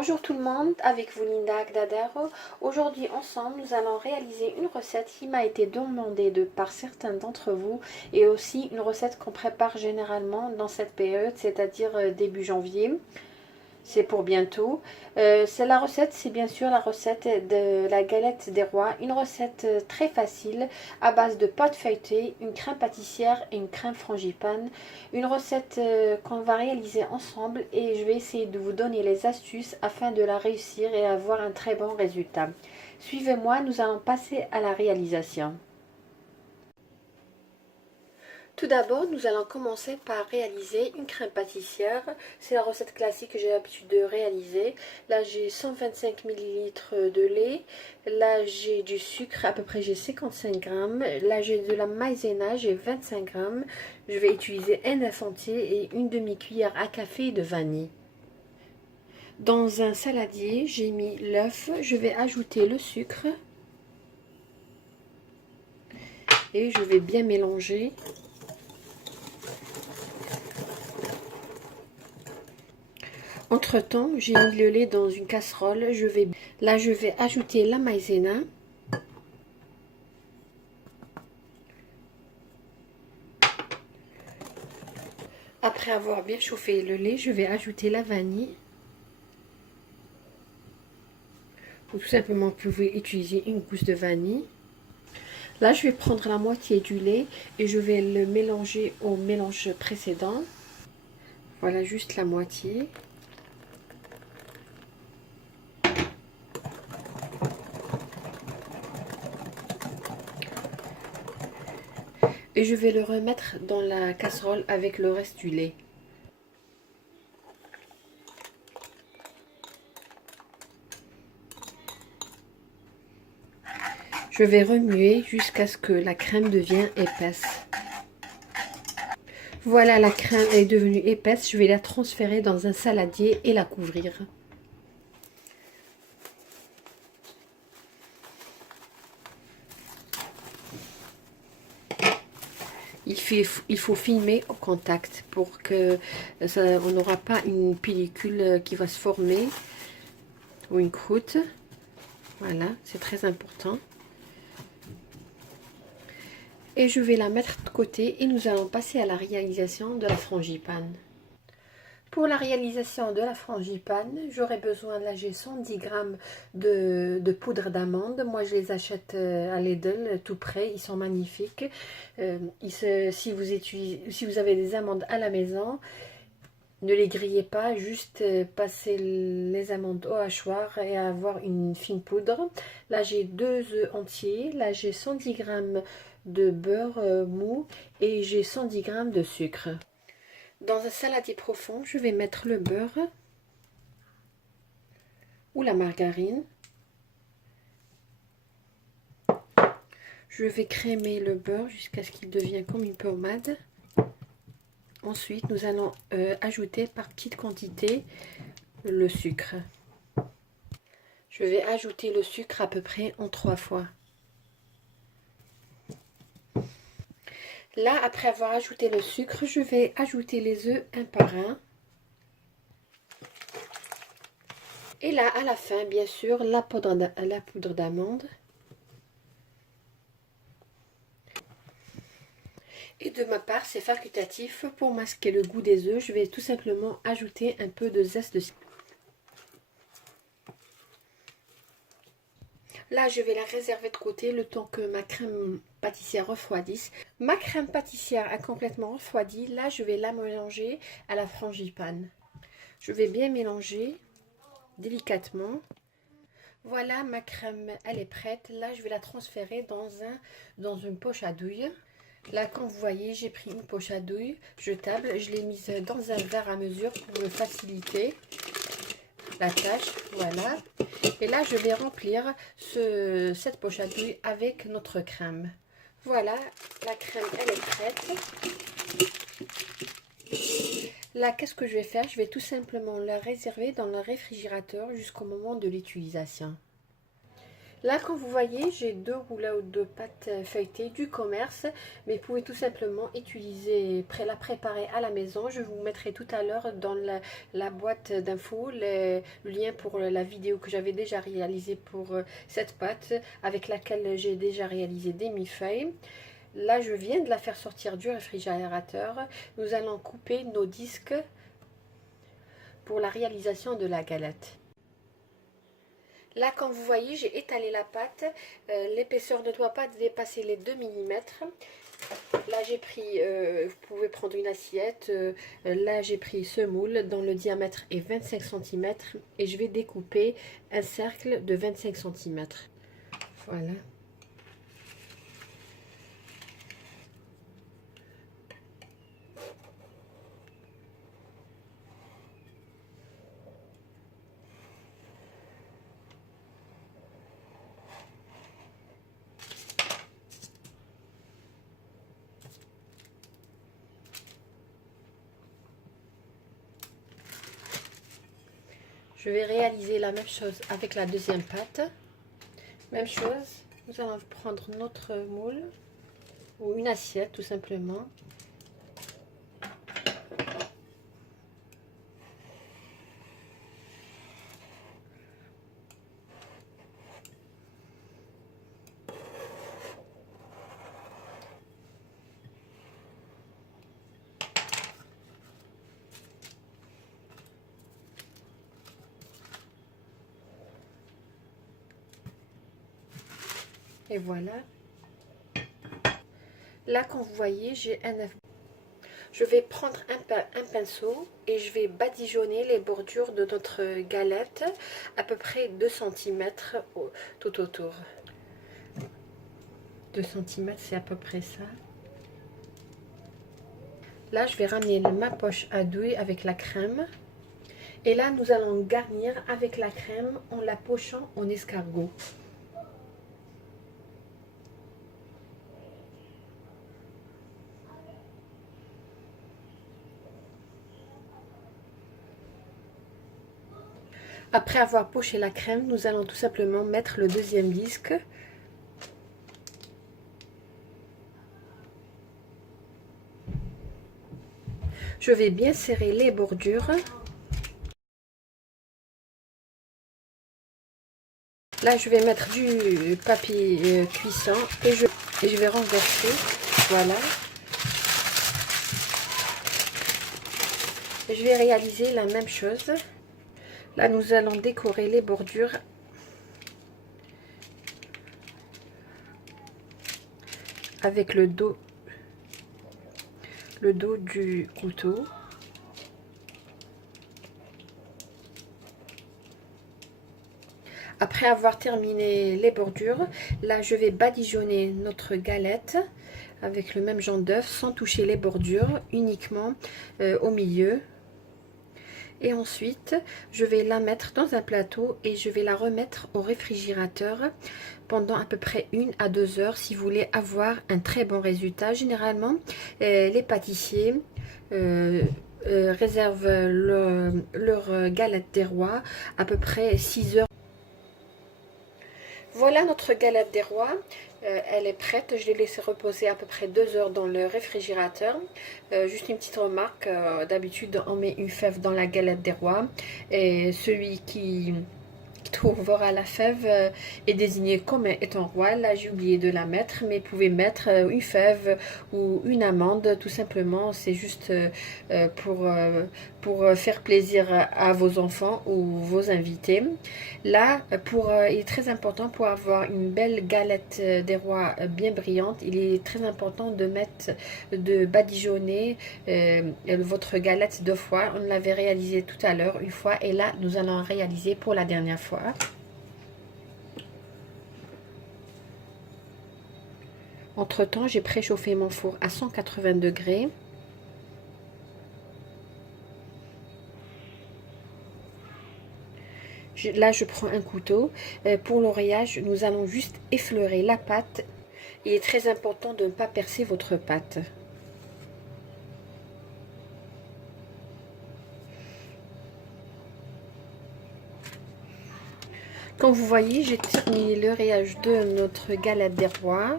Bonjour tout le monde, avec vous Linda Agdadero. Aujourd'hui ensemble nous allons réaliser une recette qui m'a été demandée par certains d'entre vous et aussi une recette qu'on prépare généralement dans cette période, c'est-à-dire début janvier. C'est pour bientôt. C'est bien sûr la recette de la galette des rois. Une recette très facile à base de pâte feuilletée, une crème pâtissière et une crème frangipane. Une recette qu'on va réaliser ensemble et je vais essayer de vous donner les astuces afin de la réussir et avoir un très bon résultat. Suivez-moi, nous allons passer à la réalisation. Tout d'abord, nous allons commencer par réaliser une crème pâtissière. C'est la recette classique que j'ai l'habitude de réaliser. Là, j'ai 125 ml de lait. Là, j'ai du sucre, à peu près j'ai 55 grammes. Là, j'ai de la maïzena, j'ai 25 grammes. Je vais utiliser un œuf entier et une demi-cuillère à café de vanille. Dans un saladier, j'ai mis l'œuf. Je vais ajouter le sucre. Et je vais bien mélanger. Entre-temps, j'ai mis le lait dans une casserole. Là, je vais ajouter la maïzena. Après avoir bien chauffé le lait, je vais ajouter la vanille. Ou tout simplement, vous pouvez utiliser une gousse de vanille. Là, je vais prendre la moitié du lait et je vais le mélanger au mélange précédent. Voilà, juste la moitié. Et je vais le remettre dans la casserole avec le reste du lait. Je vais remuer jusqu'à ce que la crème devienne épaisse. Voilà, la crème est devenue épaisse. Je vais la transférer dans un saladier et la couvrir. Il faut filmer au contact pour que on n'aura pas une pellicule qui va se former ou une croûte. Voilà, c'est très important. Et je vais la mettre de côté et nous allons passer à la réalisation de la frangipane. Pour la réalisation de la frangipane, j'aurai besoin, là j'ai 110 g de poudre d'amande. Moi je les achète à Lidl tout près, ils sont magnifiques. Si vous avez des amandes à la maison, ne les grillez pas, juste passez les amandes au hachoir et avoir une fine poudre. Là j'ai 2 œufs entiers, là j'ai 110 g de beurre mou et j'ai 110 g de sucre. Dans un saladier profond, je vais mettre le beurre ou la margarine. Je vais crémer le beurre jusqu'à ce qu'il devienne comme une pommade. Ensuite, nous allons ajouter par petite quantité le sucre. Je vais ajouter le sucre à peu près en 3 fois. Là, après avoir ajouté le sucre, je vais ajouter les œufs un par un. Et là, à la fin, bien sûr, la poudre d'amande. Et de ma part, c'est facultatif. Pour masquer le goût des œufs, je vais tout simplement ajouter un peu de zeste de citron. Là, je vais la réserver de côté le temps que ma crème pâtissière refroidisse. Ma crème pâtissière a complètement refroidi. Là, je vais la mélanger à la frangipane. Je vais bien mélanger délicatement. Voilà, ma crème, elle est prête. Là, je vais la transférer dans une poche à douille. Là, comme vous voyez, j'ai pris une poche à douille jetable. Je l'ai mise dans un verre à mesure pour me faciliter la tâche. Voilà. Et là, je vais remplir cette poche à douille avec notre crème. Voilà, la crème, elle est prête. Là, qu'est-ce que je vais faire? Je vais tout simplement la réserver dans le réfrigérateur jusqu'au moment de l'utilisation. Là, comme vous voyez, j'ai 2 rouleaux de pâte feuilletée du commerce, mais vous pouvez tout simplement utiliser, la préparer à la maison. Je vous mettrai tout à l'heure dans la boîte d'infos le lien pour la vidéo que j'avais déjà réalisée pour cette pâte, avec laquelle j'ai déjà réalisé des millefeuilles. Là, je viens de la faire sortir du réfrigérateur. Nous allons couper nos disques pour la réalisation de la galette. Là, comme vous voyez, j'ai étalé la pâte. L'épaisseur ne doit pas dépasser les 2 mm. Là, j'ai pris, vous pouvez prendre une assiette. Là, j'ai pris ce moule dont le diamètre est 25 cm. Et je vais découper un cercle de 25 cm. Voilà. Je vais réaliser la même chose avec la deuxième pâte. Même chose, nous allons prendre notre moule ou une assiette tout simplement. Et voilà. Là, comme vous voyez, j'ai un œuf. Je vais prendre un pinceau et je vais badigeonner les bordures de notre galette à peu près 2 cm tout autour. 2 cm, c'est à peu près ça. Là, je vais ramener ma poche à douille avec la crème. Et là, nous allons garnir avec la crème en la pochant en escargot. Après avoir poché la crème, nous allons tout simplement mettre le deuxième disque. Je vais bien serrer les bordures. Là, je vais mettre du papier cuisson et je vais renverser. Voilà. Et je vais réaliser la même chose. Là, nous allons décorer les bordures avec le dos du couteau. Après avoir terminé les bordures, là je vais badigeonner notre galette avec le même jaune d'œuf sans toucher les bordures, uniquement au milieu. Et ensuite, je vais la mettre dans un plateau et je vais la remettre au réfrigérateur pendant à peu près 1 à 2 heures si vous voulez avoir un très bon résultat. Généralement, les pâtissiers réservent leur galette des rois à peu près 6 heures. Voilà notre galette des rois. Elle est prête. Je l'ai laissée reposer à peu près 2 heures dans le réfrigérateur. Juste une petite remarque. D'habitude, on met une fève dans la galette des rois. Et celui qui trouvera la fève est désigné comme étant roi. Là, j'ai oublié de la mettre, mais vous pouvez mettre une fève ou une amande, tout simplement. C'est juste pour faire plaisir à vos enfants ou vos invités. Là, il est très important pour avoir une belle galette des rois bien brillante. Il est très important de badigeonner votre galette 2 fois. On l'avait réalisé tout à l'heure une fois et là, nous allons réaliser pour la dernière fois. Entre temps, j'ai préchauffé mon four à 180 degrés. Là, je prends un couteau. Pour l'oreillage, nous allons juste effleurer la pâte. Il est très important de ne pas percer votre pâte. Comme vous voyez, j'ai terminé le rayage de notre galette des rois.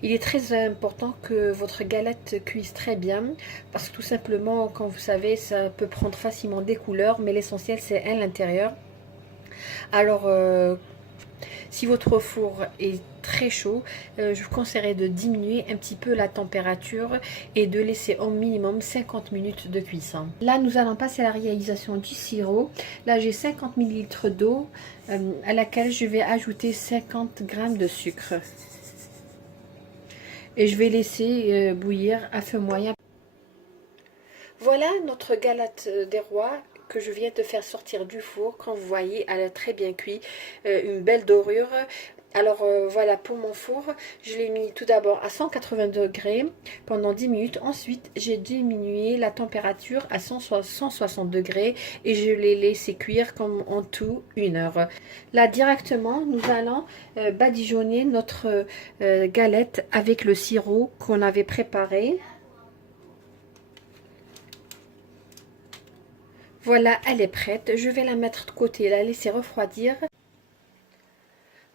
Il est très important que votre galette cuise très bien parce que tout simplement, comme vous savez, ça peut prendre facilement des couleurs, mais l'essentiel c'est à l'intérieur. Alors, si votre four est très chaud, je vous conseillerais de diminuer un petit peu la température et de laisser au minimum 50 minutes de cuisson. Là, nous allons passer à la réalisation du sirop. Là, j'ai 50 ml d'eau à laquelle je vais ajouter 50 g de sucre. Et je vais laisser bouillir à feu moyen. Voilà notre galette des rois que je viens de faire sortir du four. Comme vous voyez, elle est très bien cuite, une belle dorure. Alors voilà, pour mon four, je l'ai mis tout d'abord à 180 degrés pendant 10 minutes. Ensuite, j'ai diminué la température à 160 degrés et je l'ai laissé cuire comme en tout 1 heure. Là, directement, nous allons badigeonner notre galette avec le sirop qu'on avait préparé. Voilà, elle est prête. Je vais la mettre de côté, la laisser refroidir.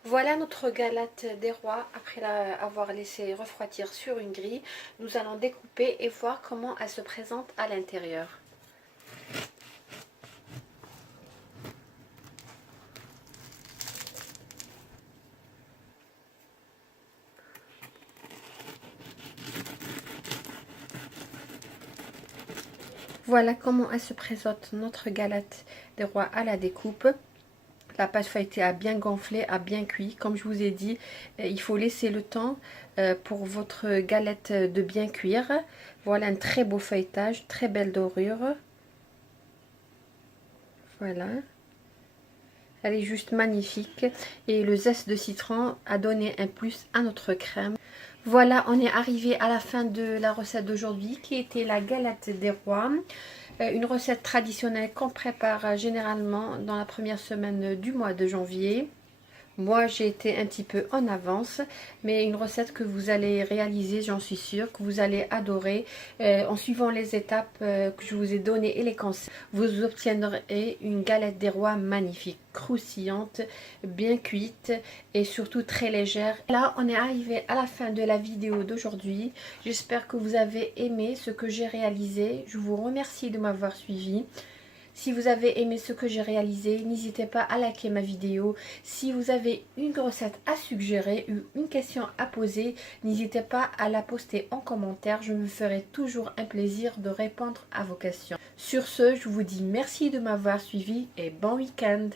Voilà notre galette des rois après l'avoir laissé refroidir sur une grille. Nous allons découper et voir comment elle se présente à l'intérieur. Voilà comment elle se présente notre galette des rois à la découpe. La pâte feuilletée a bien gonflé, a bien cuit. Comme je vous ai dit, il faut laisser le temps pour votre galette de bien cuire. Voilà un très beau feuilletage, très belle dorure. Voilà. Elle est juste magnifique. Et le zeste de citron a donné un plus à notre crème. Voilà, on est arrivé à la fin de la recette d'aujourd'hui qui était la galette des rois. Une recette traditionnelle qu'on prépare généralement dans la première semaine du mois de janvier. Moi, j'ai été un petit peu en avance, mais une recette que vous allez réaliser, j'en suis sûre, que vous allez adorer. En suivant les étapes que je vous ai données et les conseils, vous obtiendrez une galette des rois magnifique, croustillante, bien cuite et surtout très légère. Là, on est arrivé à la fin de la vidéo d'aujourd'hui. J'espère que vous avez aimé ce que j'ai réalisé. Je vous remercie de m'avoir suivi. Si vous avez aimé ce que j'ai réalisé, n'hésitez pas à liker ma vidéo. Si vous avez une recette à suggérer ou une question à poser, n'hésitez pas à la poster en commentaire. Je me ferai toujours un plaisir de répondre à vos questions. Sur ce, je vous dis merci de m'avoir suivi et bon week-end.